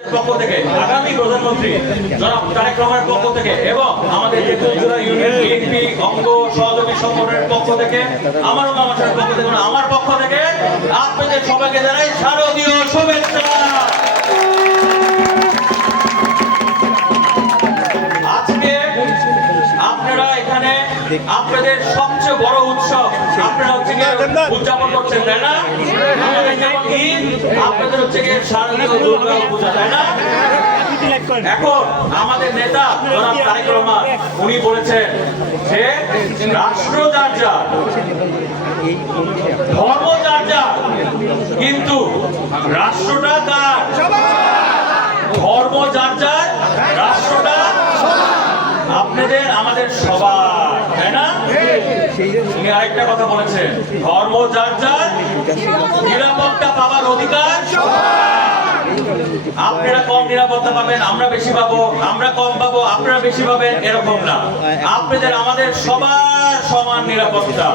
পক্ষ থেকে আগামী প্রধানমন্ত্রী জনাব তারেক রহমানের পক্ষ থেকে এবং আমাদের তেঁতুলতলা ইউনিয়ন বিএনপি অঙ্গ সহযোগী সংগঠনের পক্ষ থেকে আমার মামাশার পক্ষ থেকে আমার পক্ষ থেকে আপনাদের সবাইকে জানাই শারদীয় শুভেচ্ছা। আজকে আপনারা এখানে আপনাদের সবচেয়ে বড় উৎসব আপনারা হচ্ছে উদযাপন করছেন, তাই না? আমাদের যেমন ঈদ, আপনাদের হচ্ছে শারদীয় দুর্গা পূজা, তাই না? এখন আমাদের নেতা জনাব তারেক রহমান উনি বলেছেন যে রাষ্ট্র যার যার, ধর্ম যার যার, কিন্তু রাষ্ট্রটা কার? ধর্ম যার যার, রাষ্ট্রটা আপনাদের আমাদের সবার, তাই না? উনি আরেকটা কথা বলেছেন, ধর্ম যার যার, নিরাপত্তা পাওয়ার অধিকার আপনারা কম নিরাপত্তা পাবেন, আমরা বেশি পাবো, আমরা কম পাবো, আপনারা বেশি পাবেন, এরকম না। আপনাদের আমাদের সবার সমান নিরাপত্তা।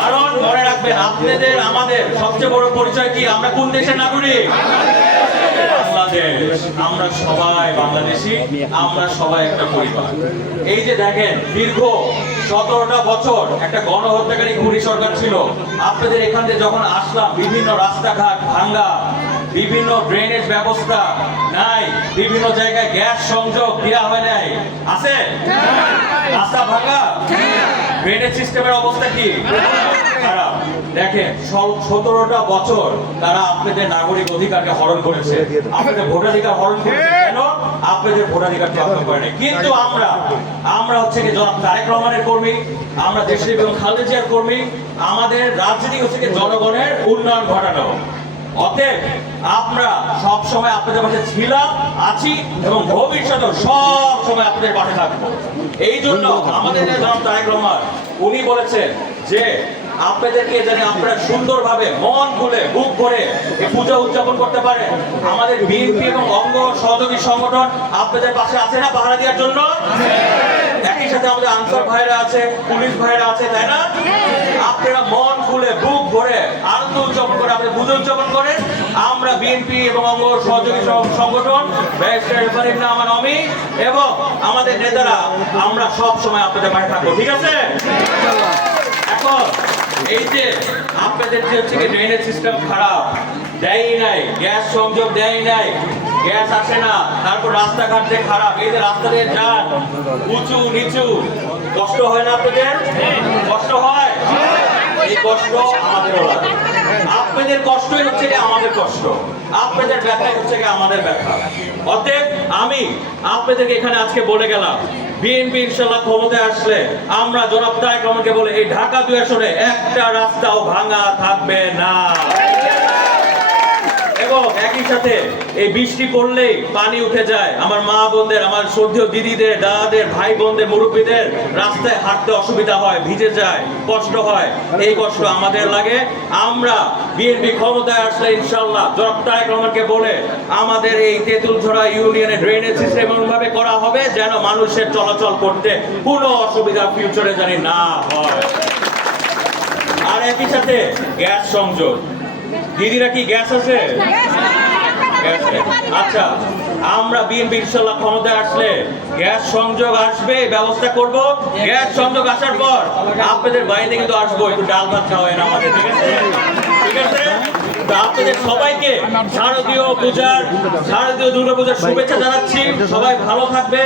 কারণ মনে রাখবেন, আপনাদের আমাদের সবচেয়ে বড় পরিচয় কি? আমরা কোন দেশের নাগরিক? বাংলাদেশ। আমরা সবাই বাংলাদেশি, আমরা সবাই একটা পরিবার। এই যে দেখেন, দীর্ঘ 17টা বছর একটা গণহত্যাকারী খুনি সরকার ছিল। আপনাদের এখান থেকে যখন আসলাম, বিভিন্ন রাস্তাঘাট ভাঙ্গা, বিভিন্ন ড্রেনেজ ব্যবস্থা নাই, বিভিন্ন জায়গায় গ্যাস সংযোগ দেওয়া হয় নাই, আছে? রাস্তা ভাঙ্গা, ড্রেনেজ সিস্টেমের অবস্থা কি? খারাপ। দেখেন, 17টা বছর তারা আপনাদের নাগরিক অধিকারকে হরণ করেছে, আপনাদের ভোটাধিকার হরণ করেছে। কেন? আপনাদের ভোটাধিকার চর্চা করেনি। কিন্তু আমরা হচ্ছে কি জনাব তারেক রহমানের কর্মী, আমরা দেশের এবং খালেদা জিয়ার কর্মী। আমাদের রাজনীতি হচ্ছে কি জনগণের উন্নয়ন ঘটানো। অতএব আমরা সব সময় আপনাদের পাশে ছিলাম, আছি এবং ভবিষ্যতেও সব সময় আপনাদের পাশে থাকবো। এই জন্য আমাদের জনাব তারেক রহমান উনি বলেছেন যে আপনাদেরকে জানি আপনারা সুন্দরভাবে মন খুলে বুক ভরে এই পূজা উদযাপন করতে পারেন। আমাদের বিএনপি এবং অঙ্গ সহযোগী সংগঠন আপনাদের পাশে আছে না পাহারা দেওয়ার জন্য? একই সাথে আমাদের আনসার ভাইরা আছে, পুলিশ ভাইরা আছে, তাই না? আপনারা মন খুলে বুক ভরে আনন্দ উদযাপন করে আপনি পূজা উদযাপন করেন। আমরা বিএনপি এবং অঙ্গ সহযোগী সংগঠন আমার অমি এবং আমাদের নেতারা আমরা সব সময় আপনাদের পাশে থাকবো, ঠিক আছে? এখন এই যে আপনাদের যে হচ্ছে কি ড্রেনেজ সিস্টেম খারাপ, দেয় নাই, গ্যাস সংযোগ দেয় নাই, গ্যাস আসে না, তারপর রাস্তাঘাট যে খারাপ, এই যে রাস্তা দিয়ে যান উঁচু নিচু, কষ্ট হয় না আপনাদের? কষ্ট হয়? এই কষ্ট আমাদেরও লাগে। আপনাদের কষ্টই হচ্ছে কি আমাদের কষ্ট, আপনাদের ব্যথাই হচ্ছে কি আমাদের ব্যথা। অতএব আমি আপনাদেরকে এখানে আজকে বলে গেলাম, বিএনপি ইনশাআল্লাহ ক্ষমতায় আসলে আমরা জনাব তারেক রহমানকে বলে এই ঢাকা 2 আসনে একটা রাস্তাও ভাঙা থাকবে না। এবং একই সাথে এই বৃষ্টি পড়লেই পানি উঠে যায়, আমার মা বোনদের, আমার শ্রদ্ধেয় দিদিদের, দাদাদের, ভাই বোনদের, মুরব্বীদের রাস্তায় হাঁটতে অসুবিধা হয়, ভিজে যায়, কষ্ট হয়। এই কষ্ট আমাদের লাগে। আমরা বিএনপি ক্ষমতায় আসলে ইনশাআল্লাহ জনাব তারেক রহমানকে বলে আমাদের এই তেঁতুলতলা ইউনিয়নে ড্রেনেজ সিস্টেম এমনভাবে করা হবে যেন মানুষের চলাচল করতে কোনো অসুবিধা ফিউচারে জানি না হয়। আর একই সাথে গ্যাস সংযোগ। দিদিরা কি গ্যাস আছে? আচ্ছা, আমরা বিএনপি ইনশাআল্লাহ ক্ষমতায় আসলে গ্যাস সংযোগ আসবে, ব্যবস্থা করব। গ্যাস সংযোগ আসার পর আপনাদের বাড়িতে কিন্তু আসবো, একটু ডাল ভাত খাওয়াবেন আমাদের, ঠিক আছে? ঠিক আছে? আপনাদের সবাইকে শারদীয় দুর্গা পূজার শুভেচ্ছা জানাচ্ছি। সবাই ভালো থাকবে,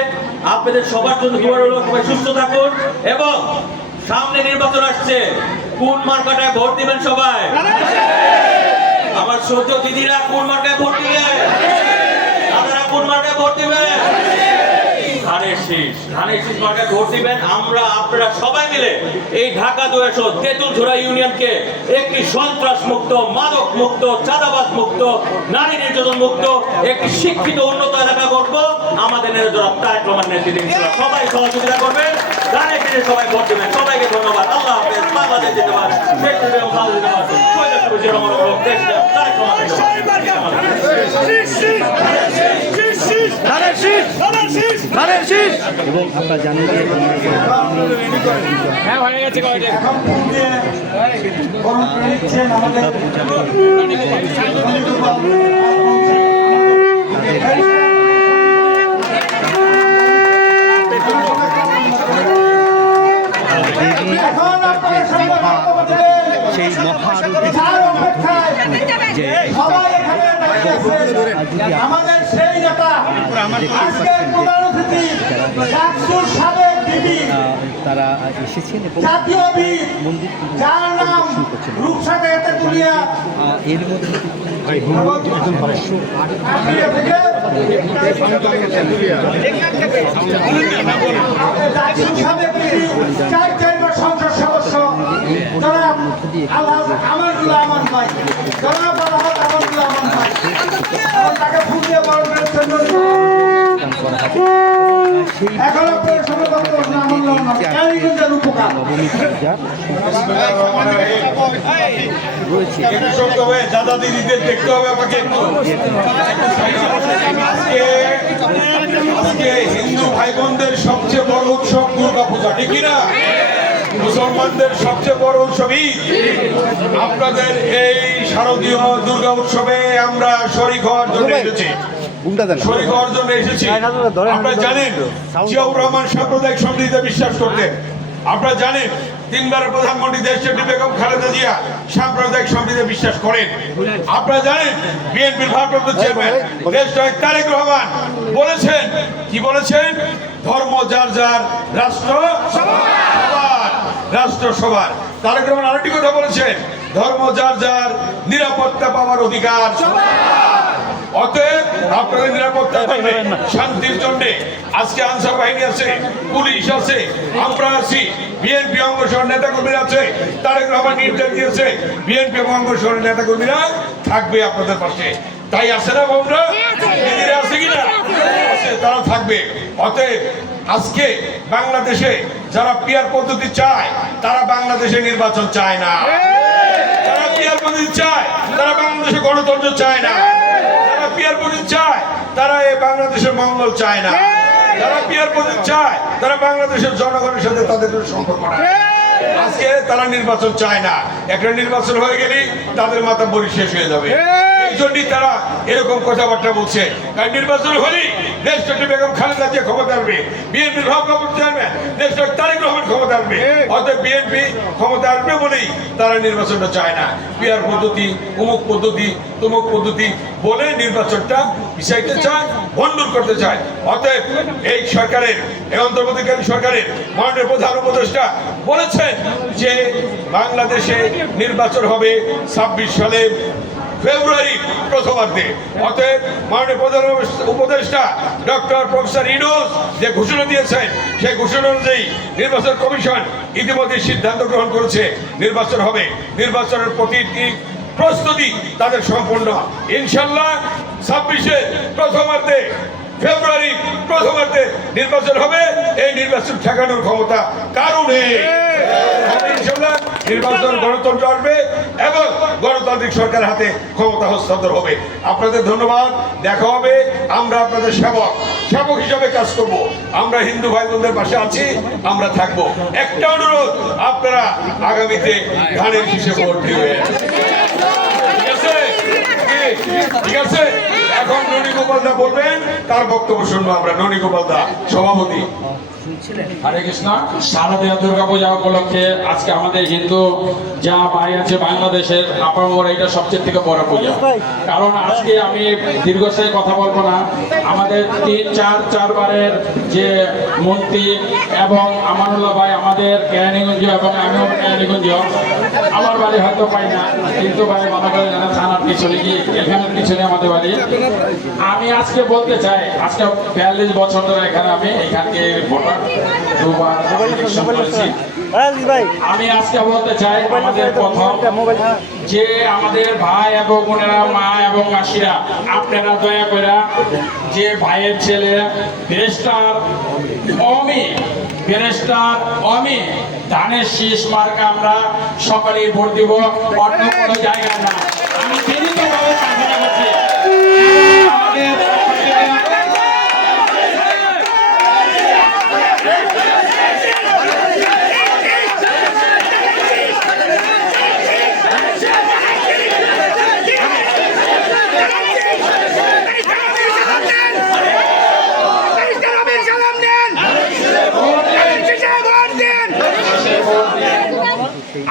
আপনাদের সবার জন্য দোয়া রইল, সবাই সুস্থ থাকুন। এবং সামনে নির্বাচন আসছে, কোন মার্কাটায় ভোট দিবেন সবাই? আমার ছোট দিদিরা কোন মার্কায় ভোট দিবে? দাদারা কোন মার্কায় ভোট দিবে? ধানের শীষ মার্কায় ভোট দিবেন। আমরা আপনারা সবাই মিলে এই ঢাকা 2 আসন তেঁতুলতলা ইউনিয়নকে একটি সন্ত্রাস মুক্ত, মাদক মুক্ত, চাঁদাবাজ মুক্ত, নারী নির্যাতন মুক্ত একটি শিক্ষিত উন্নত এলাকা করব। আমাদের জনাব তারেক রহমানের নেতৃত্বে সবাই সহযোগিতা করবেন। ধানের শীষে সবাই ভোট দিবেন। সবাইকে ধন্যবাদ। আল্লাহ হাফেজ। বাংলাদেশ জিন্দাবাদ। শেখ মুজিব এবং খালেদা জিন্দাবাদ। শহীদ মুজিবুর রহমান দেশ তারেক রহমান এবং আপনারা জানেন যে হ্যাঁ হয়ে গেছে আমাদের আমাদের সেই নেতা আজকের প্রধান অতিথি ডাকসুর সাবেক বিবি তারা এসেছেন এবং জাতীয় বীর মন্দির যার নাম রূপসাকে এতে তুলিয়া এর মধ্যে ডাকসুর সাবেক বিবি 4 সংসদ সদস্য জনাব আমানুল্লাহ আমান ভাই জনাব আমানুল্লাহ আমান ভাই তাকে ফুল দিয়ে বড় করেছেন এখনো সম্ভবত নামুল্লাহ কালীগঞ্জের উপকার রয়েছে দাদা দিদিদের দেখতে হবে আমাকে আজকে হিন্দু ভাই বোনদের সবচেয়ে বড় উৎসব দুর্গা পূজা ঠিক না? মুসলমানদের সবচেয়ে বড় উৎসব ঈদ। আপনাদের এই শারদীয় দুর্গা উৎসবে আমরা শরীক হওয়ার জন্য এসেছি। শরীক হওয়ার জন্য এসেছি। আপনারা জানেন জিয়াউর রহমান সাম্প্রদায়িক সম্প্রীতিতে বিশ্বাস করতেন। আপনারা জানেন 3বারের প্রধানমন্ত্রী দেশনেত্রী বেগম খালেদা জিয়া সাম্প্রদায়িক সম্প্রীতিতে বিশ্বাস করেন। আপনারা জানেন বিএনপির ভারপ্রাপ্ত চেয়ারম্যান দেশনায়ক তারেক রহমান বলেছেন, কি বলেছেন? ধর্ম যার যার, রাষ্ট্র সবার, রাষ্ট্র সবার। তারেক রহমান আরেকটি কথা বলেছেন, ধর্ম যার যার, নিরাপত্তা পাওয়ার অধিকার সবার। অতএব আপনাদের নিরাপত্তার জন্য, শান্তির জন্য আজকে আনসার বাহিনী আছে, পুলিশ আছে, আমরা আছি, বিএনপি অঙ্গ সহ নেতাকর্মীরা আছে। তারেক রহমান নির্দেশ দিয়েছে বিএনপি এবং অঙ্গ সহ নেতাকর্মীরা থাকবে আপনাদের পাশে। তাই আছে না বোনরা? দিদিরা আছে কিনা? আছে, তারা থাকবে। অতএব আজকে বাংলাদেশে যারা পিয়ার পদ্ধতি চায় তারা বাংলাদেশে নির্বাচন চায় না। যারা পিয়ার পদ্ধতি চায় তারা বাংলাদেশে গণতন্ত্র চায় না। যারা পিয়ার পদ্ধতি চায় তারা এই বাংলাদেশের মঙ্গল চায় না। যারা পিয়ার পদ্ধতি চায় তারা বাংলাদেশের জনগণের সাথে তাদের সম্পর্ক না। আজকে তারা নির্বাচন চায় না। একটা নির্বাচন হয়ে গেলেই তাদের মাথা বড়ি শেষ হয়ে যাবে। এই জন্যই তারা এরকম কথাবার্তা বলছে। কারণ নির্বাচন হলেই দেশটাকে বেগম খালেদা জিয়া ক্ষমতা আসবে, বিএনপির ভারপ্রাপ্ত চেয়ারম্যান দেশটাকে তারেক রহমান ক্ষমতা আসবে। অতএব বিএনপি ক্ষমতা আসবে বলেই তারা নির্বাচনটা চায় না। পিয়ার পদ্ধতি, অমুক পদ্ধতি, তমুক পদ্ধতি বলে নির্বাচনটা পিছাইতে চায়, ভণ্ডুর করতে চায়। অতএব এই সরকারের, এই অন্তর্বর্তীকালীন সরকারের মাননীয় প্রধান উপদেষ্টা বলেছেন যে বাংলাদেশে নির্বাচন হবে 26 সালের ফেব্রুয়ারি প্রথমার্ধে। অতএব মাননীয় প্রধান উপদেষ্টা ডক্টর প্রফেসর ইউনূস যে ঘোষণা দিয়েছেন, সেই ঘোষণা অনুযায়ী নির্বাচন কমিশন ইতিমধ্যে সিদ্ধান্ত গ্রহণ করেছে নির্বাচন হবে। নির্বাচনের প্রতিটি প্রস্তুতি তাদের সম্পূর্ণ। ইনশাল্লাহ 26-এর প্রথমার্ধে, ফেব্রুয়ারি প্রথমার্ধে নির্বাচন হবে। এই নির্বাচন ঠেকানোর ক্ষমতা কারণে ইনশাল্লাহ নির্বাচন গণতন্ত্র আসবে এবং গণতান্ত্রিক সরকার হাতে ক্ষমতা হস্তান্তর হবে। আপনাদের ধন্যবাদ। দেখা হবে। আমরা আপনাদের সেবক, সেবক হিসাবে কাজ করব। আমরা হিন্দু ভাই বোনদের পাশে আছি, আমরা থাকবো। একটা অনুরোধ, আপনারা আগামীতে ধানের শীষে ভোট দিবেন। ঠিক আছে? এখন ননী গোপাল দা বলবেন, তার বক্তব্য শুনবো আমরা। ননী গোপাল দা, সভাপতি। হরে কৃষ্ণ। শারদীয় দুর্গা পূজা উপলক্ষে আজকে আমাদের হিন্দু যা ভাই আছে বাংলাদেশের আপামর এটা সবচেয়ে থেকে বড় পূজা। কারণ আজকে আমি দীর্ঘস্থায়ী কথা বলবো না, আমাদের 3-4 বারের যে মন্ত্রী এবং আমানুল্লাহ ভাই আমাদের কেরানীগঞ্জ এবং আমিও কেরানীগঞ্জ, আমার বাড়ি হয়তো পাই না, কিন্তু ভাই ভালো করে জানা থানার পিছনে গিয়ে এখানের পিছনে আমাদের বাড়ি। আমি আজকে বলতে চাই, আজকে 42 বছর ধরে এখানে আমি এখানকে ভোটার আমি আজকে বলতে চাই, আমাদের প্রথম যে আমাদের ভাই এবং বোনেরা, মা এবং মাসিরা, আপনারা দয়া করে যে ভাইয়ের ছেলে ব্যারিস্টার অমি ধানের শীষ মার্কা আমরা সকলেই ভোট দিব, অন্য কোনো জায়গায় না। আমি বিনীতভাবে প্রার্থনা করছি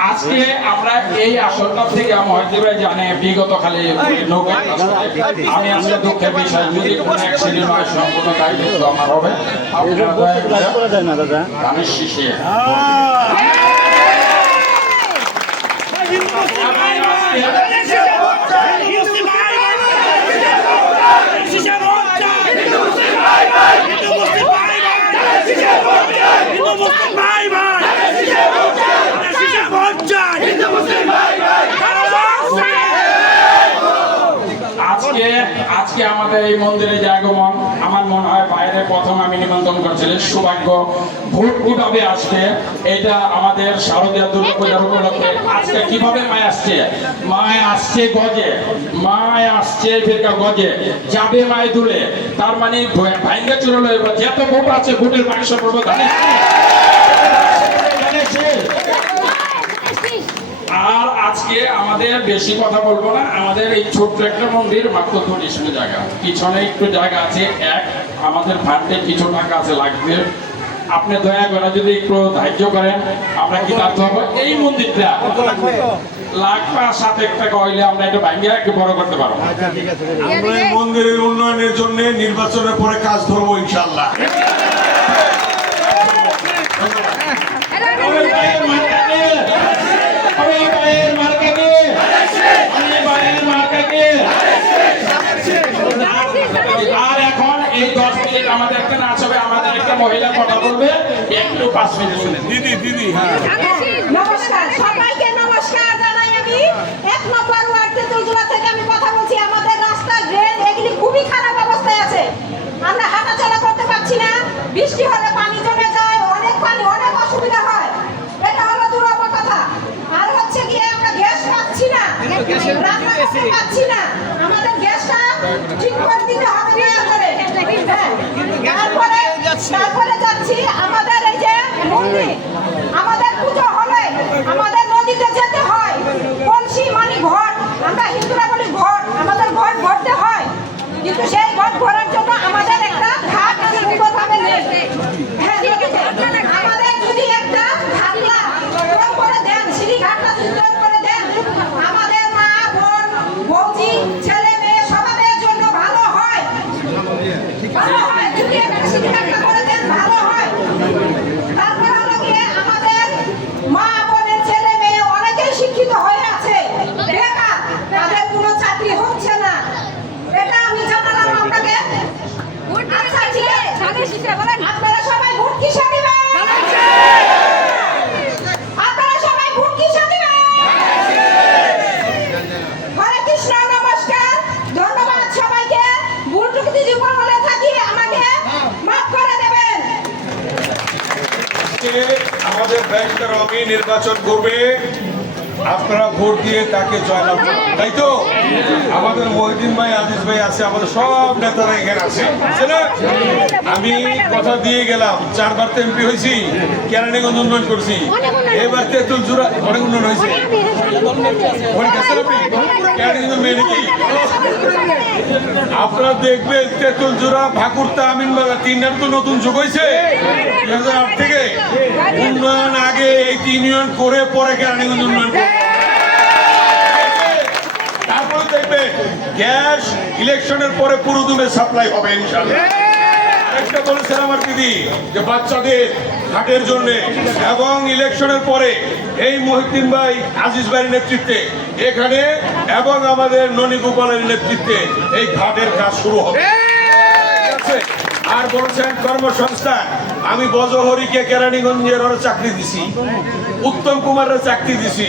আজকে আমরা এই আসনটা থেকে মহাদেবাই জানে বিগত খালি নৌকা আমি আজকে দুঃখের বিষয় যদি কোনো এক শ্রেণী নয় সম্পূর্ণ দায়িত্ব আমার হবে আপনারা দয়া করে গানের শীষে আজকে আমাদের এই মন্দিরে যে আগমন আমার মনে হয় বাইরে প্রথম আমি নিমন্ত্রণ করছিলাম সৌভাগ্য ভোট কিভাবে আসছে এটা আমাদের শারদীয় দুর্গা পূজার উপলক্ষে আজকে কিভাবে মায় আসছে মায় আসছে গজে মায় আসছে ফেরকা গজে যাবে মায় দূরে তার মানে ভাইঙ্গা চুরলো এবার যত ভোট আছে ভোটের বাক্স পড়বো আর আজকে আমাদের বেশি কথা বলবো না আমাদের এই ছোট্ট একটা মন্দির মাত্র 30 জায়গা পিছনে একটু জায়গা আছে আমাদের ফান্ডে কিছু টাকা আছে লাগবে আপনি দয়া করে যদি একটু ধার্য করেন আমরা কি তার হবো এই মন্দিরটা লাখ 5-7 টাকা হইলে আমরা এটা ভাঙিয়ে একটু বড় করতে পারবো আমরা এই মন্দিরের উন্নয়নের জন্য নির্বাচনের পরে কাজ ধরবো ইনশাআল্লাহ আর এখন এই 10 মিনিট আমাদের একটা নাচ হবে আমাদের একটা মহিলা কথা বলবে একটু 5 মিনিট শুনে দিদি হ্যাঁ নমস্কার সবাইকে নমস্কার জানাই আমি 1 নম্বর ওয়ার্ড তেতুলজোড়া থেকে আমি কথা বলছি আমাদের রাস্তা ড্রেন এগুলি খুবই খারাপ অবস্থায় আছে আমরা হাঁটাচলা করতে পারছি না বৃষ্টি হলে পানি জমে যায় অনেক পানি অনেক অসুবিধা হয় এটা হলো দুরূহ কথা আর হচ্ছে কি আমরা গ্যাস পাচ্ছি না রান্না করতে পাচ্ছি না আমাদের গ্যাসটা ঠিক করে দিতে হবে না করে তারপরে যাচ্ছি আমাদের এই যে মন্দির আমাদের পুজো হলে আমাদের নদীতে যেতে হয় কলসি মানে ঘট আমরা হিন্দুরা বলি ঘট আমাদের ঘট ভরতে হয় কিন্তু সেই ঘট ভরার জন্য আমাদের একটা ঘাট সুন্দরভাবে নেই হ্যাঁ আমাদের যদি একটা ঢাকলা তৈরি করে দেন সিঁড়ি ঘাটটা সুন্দর করে দেন আমাদের মা বোন বৌদি ছেলে মেয়ে সবার জন্য ভালো হয় ভালো হয় যদি একটা সিঁড়ি ঘাটটা করে দেন ভালো হয় তারপর হলো গিয়ে আমাদের মা বোনের ছেলে মেয়ে অনেকেই শিক্ষিত হয়ে আছে বেকার তাদের কোনো চাকরি হচ্ছে না এটা আমি জানালাম আপনাকে আচ্ছা ঠিক আছে আপনারা সবাই ভোট কিসে দিবেন আপনারা সবাই ভোট কিসে দিবেন হরে কৃষ্ণ নমস্কার ধন্যবাদ সবাইকে ভোট যদি জীবন বলে থাকি আমাকে মাফ করে দেবেন আজকে আমাদের ব্যারিস্টার রবি নির্বাচন করবে আপনারা ভোট দিয়ে তাকে জয়লাভ করবেন তাই তো আমাদের মহিউদ্দিন ভাই আজিজ ভাই আছে আমাদের সব নেতারা এখানে আছে না আমি কথা দিয়ে গেলাম 4 বার তো এমপি হয়েছি কেরানীগঞ্জ উন্নয়ন করছি এবার তেতুলজোড়া অনেক উন্নয়ন হয়েছে কেরানীগঞ্জ মেয়ে নাকি আপনারা দেখবেন তেতুলজোড়া ভাকুরতা আমিনবাজার 3টার তো নতুন যুগ হয়েছে 2008 থেকে উন্নয়ন আগে এই 3 ইউনিয়ন করে পরে কেরানীগঞ্জ উন্নয়ন করে তারপরে দেখবে গ্যাস ইলেকশনের পরে পুরোদমে সাপ্লাই হবে ইনশাআল্লাহ একটা বলেছেন আমার দিদি যে বাচ্চাদের ঘাটের জন্য এবং ইলেকশনের পরে এই মহিউদ্দিন ভাই আজিজ ভাইয়ের নেতৃত্বে এখানে এবং আমাদের ননী গোপালের নেতৃত্বে এই ঘাটের কাজ শুরু হবে আর বলছেন কর্মসংস্থান আমি বজহরিকে কেরানীগঞ্জের ওর চাকরি দিছি উত্তম কুমারের চাকরি দিছি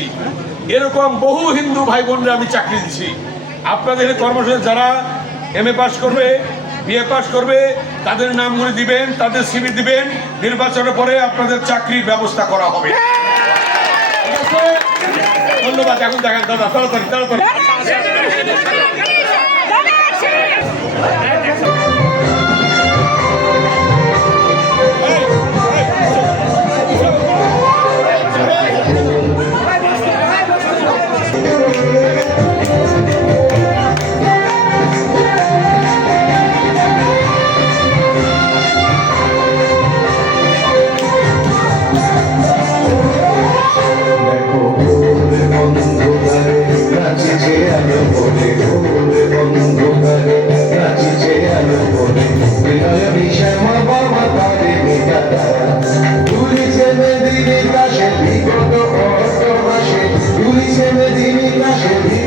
এরকম বহু হিন্দু ভাই বোনরা আমি চাকরি দিছি আপনাদের কর্মসংস্থান যারা এমএ পাস করবে বিএ পাস করবে তাদের নামগুলি দিবেন তাদের সিভি দিবেন নির্বাচনের পরে আপনাদের চাকরির ব্যবস্থা করা হবে ঠিক আছে ধন্যবাদ এখন দেখেন দাদা তাড়াতাড়ি দেখো সে